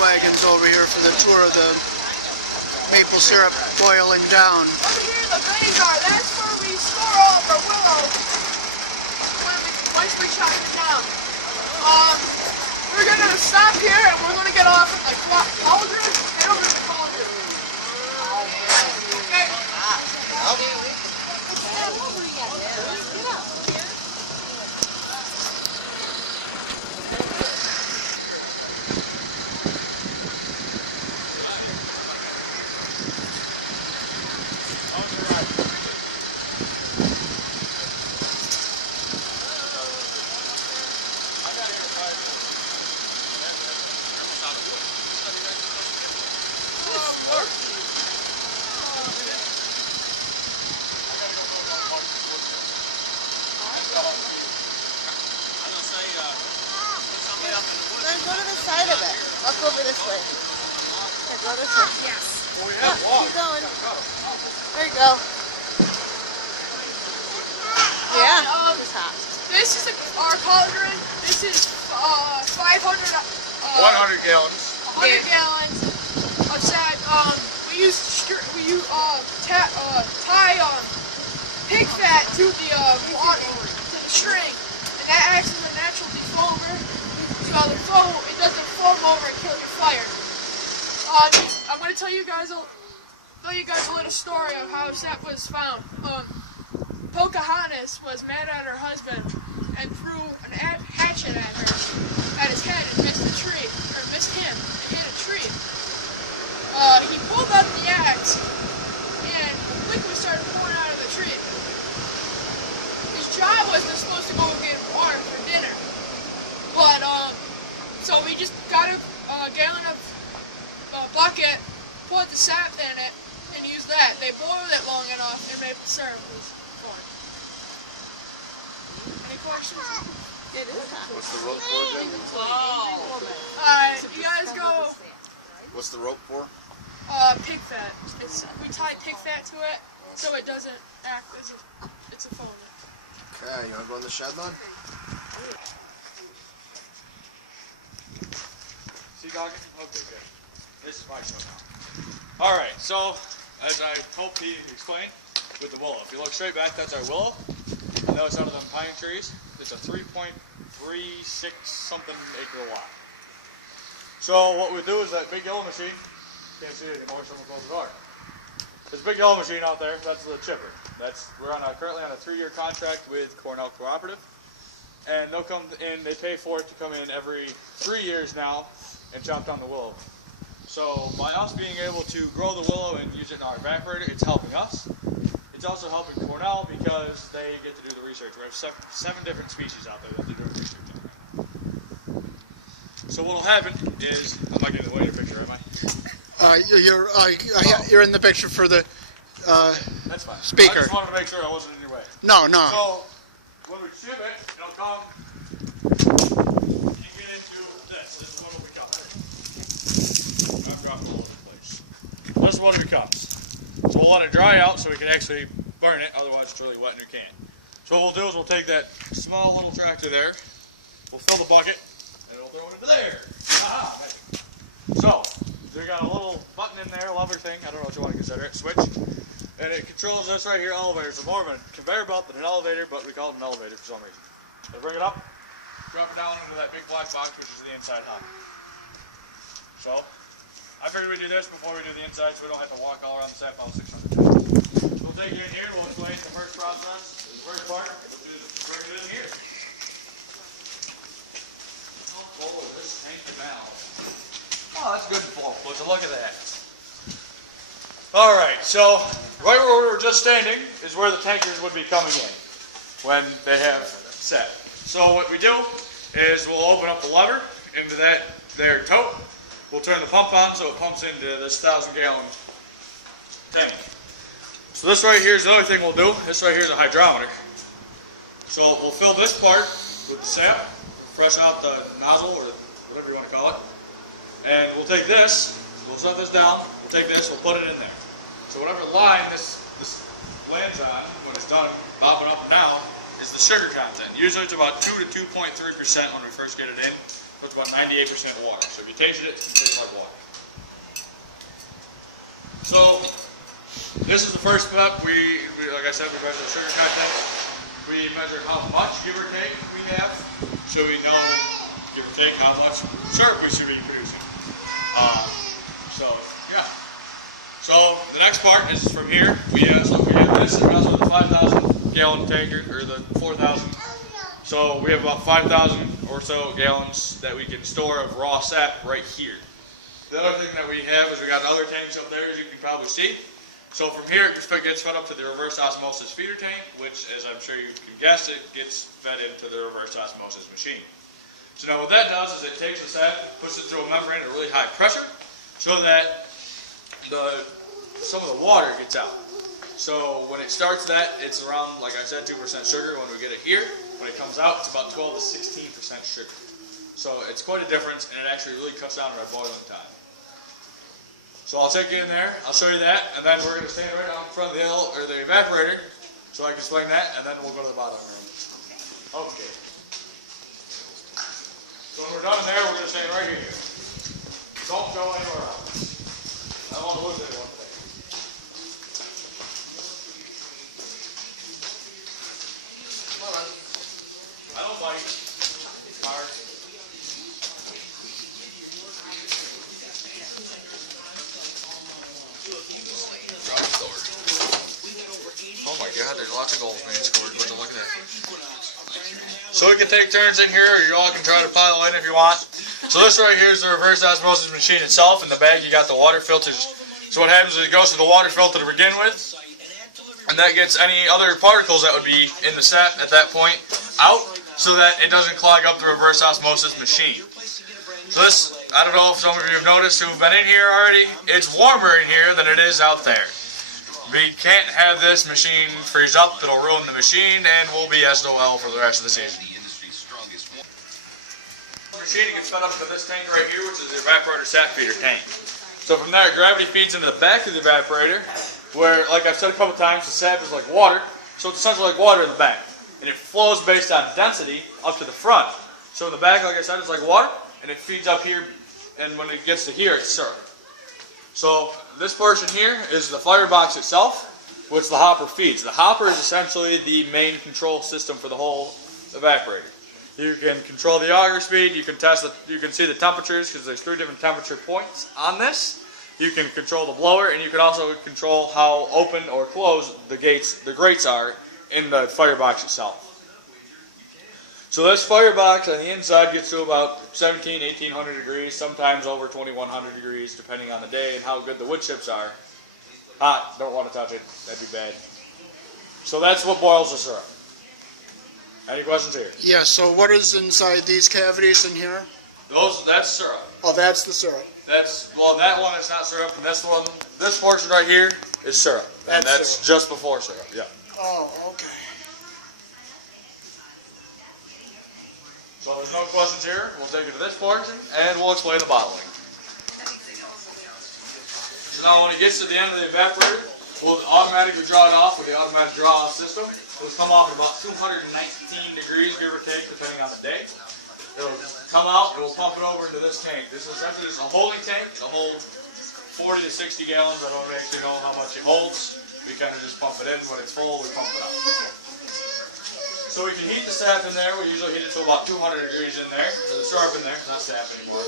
wagons over here for the tour of the maple syrup boiling down. Over here in the graveyard, that's where we store all of our willow once we chop it down. We're gonna stop here and we're gonna get off at cauldron. Head over to the cauldron. Okay. Then go to the side of it. Walk over this way. Okay, go this way. Yes. Keep going. There you go. Yeah, it's hot. This is our cauldron. This is 500. 100 gallons. 100 gallons of sand. We use tie pig fat to the water, to the string, and that acts as a natural defoamer. So it doesn't foam over and kill your fire. I'm going to tell you guys a little story of how Seth was found. Pocahontas was mad at her husband and threw an hatchet at his head and missed him and hit a tree. He pulled up the axe and liquid started pouring out of the tree. His job was supposed to go get water for dinner, but so we just got a gallon of bucket, poured the sap in it, and used that. They boiled it long enough and maple syrup was formed. Any questions? It is hot. What's the rope for, Jim? Alright, you guys go What's the rope for? pig fat. We tie pig fat to it so it doesn't act as it's a foam. Okay, you want to go in the shed then? See, dog? Okay, good. This is my show now. Alright, so, as I hope he explained, with the willow. If you look straight back, that's our willow. And notice out of them pine trees, it's a 3.36 something acre lot. So what we do is that big yellow machine, can't see it anymore, someone close the door. This big yellow machine out there, that's the chipper. We're currently on a 3-year contract with Cornell Cooperative. And they'll come in, they pay for it to come in every 3 years now and chop down the willow. So by us being able to grow the willow and use it in our evaporator, it's helping us. It's also helping Cornell because they get to do the research. We have 7 different species out there that they're doing research on. So what will happen is, I'm not getting the waiter picture, am I? You're in the picture for the That's fine. speaker. I just wanted to make sure I wasn't in your way. No. So when we ship it, it'll come and get into this. This is what it becomes. I'm dropping all over the place. This is what it becomes. So we'll let it dry out so we can actually burn it, otherwise it's really wet in your can. So what we'll do is we'll take that small little tractor there, we'll fill the bucket, and we'll throw it into there. Aha! So, we got a little button in there, lever thing, I don't know what you want to consider it, switch. And it controls this right here, elevator. It's more of a conveyor belt than an elevator, but we call it an elevator for some reason. So bring it up, drop it down into that big black box, which is the inside hub. So, I figured we'd do this before we do the inside so we don't have to walk all around the sap pile 600 times. We'll take it in here, we'll explain the first process. The first part, we'll do is bring it in here. How full is this tank now? Oh, that's good and full. Look at that. Alright, so right where we were just standing is where the tankers would be coming in when they have set. So what we do is we'll open up the lever into that there tote. We'll turn the pump on so it pumps into this 1,000-gallon tank. So this right here is the other thing we'll do. This right here is a hydrometer. So we'll fill this part with the sap, fresh out the nozzle or whatever you want to call it. And we'll take this, we'll set this down, we'll take this, we'll put it in there. So whatever line this lands on when it's done bobbing up and down is the sugar content. Usually it's about 2 to 2.3% when we first get it in. It's about 98% water. So if you tasted it, it tastes like water. So this is the first step. We like I said, we measure the sugar content. We measure how much, give or take, we have, so we know, give or take, how much syrup we should be producing. So yeah. So the next part is from here. We have this, and we also have the 5,000 gallon tanker, or the 4,000. So we have about 5,000 or so gallons that we can store of raw sap right here. The other thing that we have is we got other tanks up there, as you can probably see. So from here, it gets fed up to the reverse osmosis feeder tank, which, as I'm sure you can guess, it gets fed into the reverse osmosis machine. So now what that does is it takes the sap, puts it through a membrane at a really high pressure, so that some of the water gets out. So when it starts that, it's around, like I said, 2% sugar. When we get it here, when it comes out, it's about 12 to 16% sugar. So it's quite a difference, and it actually really cuts down on our boiling time. So I'll take you in there, I'll show you that, and then we're going to stand right out in front of the evaporator so I can explain that, and then we'll go to the bottling room. Okay. So when we're done in there, we're going to stand right here. Don't go anywhere else. I don't want to lose anyone today. Come on. I don't bite. It's hard. Oh my God, there's lots of goals being scored. Look at that. So we can take turns in here, or you all can try to pile in if you want. So this right here is the reverse osmosis machine itself. In the bag you got the water filters. So what happens is it goes to the water filter to begin with, and that gets any other particles that would be in the sap at that point out, so that it doesn't clog up the reverse osmosis machine. So this, I don't know if some of you have noticed who've been in here already, it's warmer in here than it is out there. We can't have this machine freeze up, it'll ruin the machine, and we'll be SOL for the rest of the season. The machine gets fed up to this tank right here, which is the evaporator sap feeder tank. So from there, gravity feeds into the back of the evaporator, where, like I've said a couple times, the sap is like water, so it's essentially like water in the back. And it flows based on density up to the front. So in the back, like I said, it's like water, and it feeds up here, and when it gets to here, it's syrup. So this portion here is the firebox itself, which the hopper feeds. The hopper is essentially the main control system for the whole evaporator. You can control the auger speed, you can you can see the temperatures, because there's 3 different temperature points on this. You can control the blower, and you can also control how open or closed the grates are in the firebox itself. So this firebox on the inside gets to about 1800 degrees, sometimes over 2100 degrees, depending on the day and how good the wood chips are. Hot, don't want to touch it, that'd be bad. So that's what boils the syrup. Any questions here? Yeah, so what is inside these cavities in here? That's syrup. Oh, that's the syrup. Well, that one is not syrup, and this portion right here is syrup. And that's syrup. just before syrup, yeah. Oh, okay. So there's no questions here. We'll take it to this portion, and we'll explain the bottling. So now when it gets to the end of the evaporator, we'll automatically draw it off with the automatic draw-off system. It'll come off at about 219 degrees, give or take, depending on the day. It'll come out, and we'll pump it over into this tank. This is essentially just a holding tank. It'll hold 40 to 60 gallons. I don't actually know how much it holds. We kind of just pump it in. When it's full, we pump it out. So we can heat the sap in there. We usually heat it to about 200 degrees in there. There's the syrup in there, not sap anymore.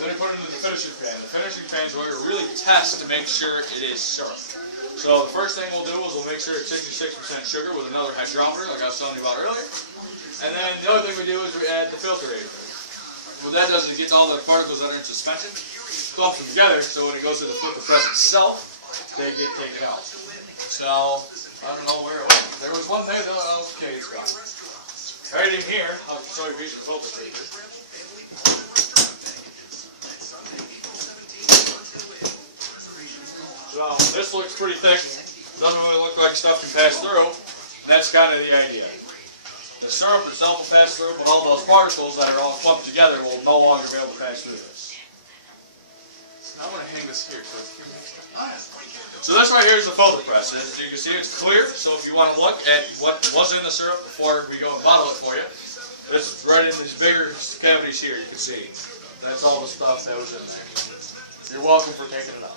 Then we put it into the finishing pan. The finishing pan is where we really test to make sure it is syrup. So the first thing we'll do is we'll make sure it's 66% sugar with another hydrometer, like I was telling you about earlier. And then the other thing we do is we add the filterator. What that does is it gets all the particles that are in suspension, clumps them together, so when it goes to the filter press itself, they get taken out. So, I don't know where it went. There was one there, okay, it's gone. Right in here, I'll show you a piece of filter paper. So, this looks pretty thick. Doesn't really look like stuff can pass through. That's kind of the idea. The syrup itself will pass through, but all those particles that are all clumped together will no longer be able to pass through this. I'm going to hang this here. So this right here is the filter press. As you can see, it's clear. So if you want to look at what was in the syrup before we go and bottle it for you, It's right in these bigger cavities here, you can see. That's all the stuff that was in there. You're welcome for taking it out.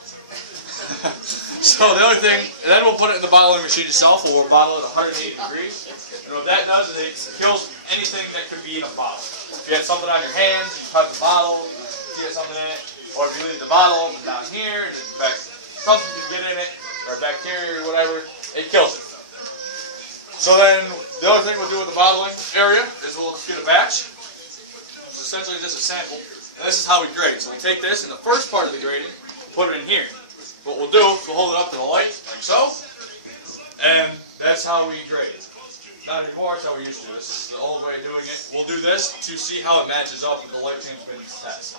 So the other thing, and then we'll put it in the bottling machine itself, where we'll bottle it at 180 degrees. And what that does is it kills anything that could be in a bottle. If you had something on your hands, you touch the bottle, you get something in it, or if you leave the bottle open down here, and something could get in it, or bacteria or whatever, it kills it. So then, the other thing we'll do with the bottling area is we'll get a batch. It's essentially just a sample, and this is how we grade. So we'll take this, and the first part of the grading, put it in here. What we'll do is we'll hold it up to the light, like so, and that's how we grade it. Not anymore, it's how we used to. This is the old way of doing it. We'll do this to see how it matches up with the light transmittance test.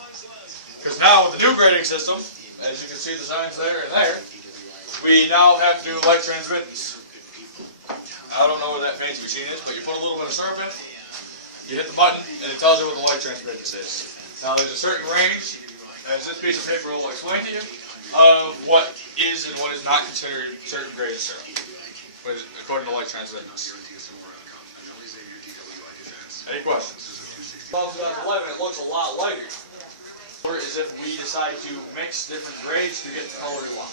Because now with the new grading system, as you can see the signs there and there, we now have to do light transmittance. I don't know what that fancy machine is, but you put a little bit of syrup in, you hit the button, and it tells you what the light transmittance is. Now there's a certain range, as this piece of paper will explain to you, of what is and what is not considered certain grade of syrup, according to light transmittance. Any questions? Well, it looks a lot lighter. Or is if we decide to mix different grades to get the color we want.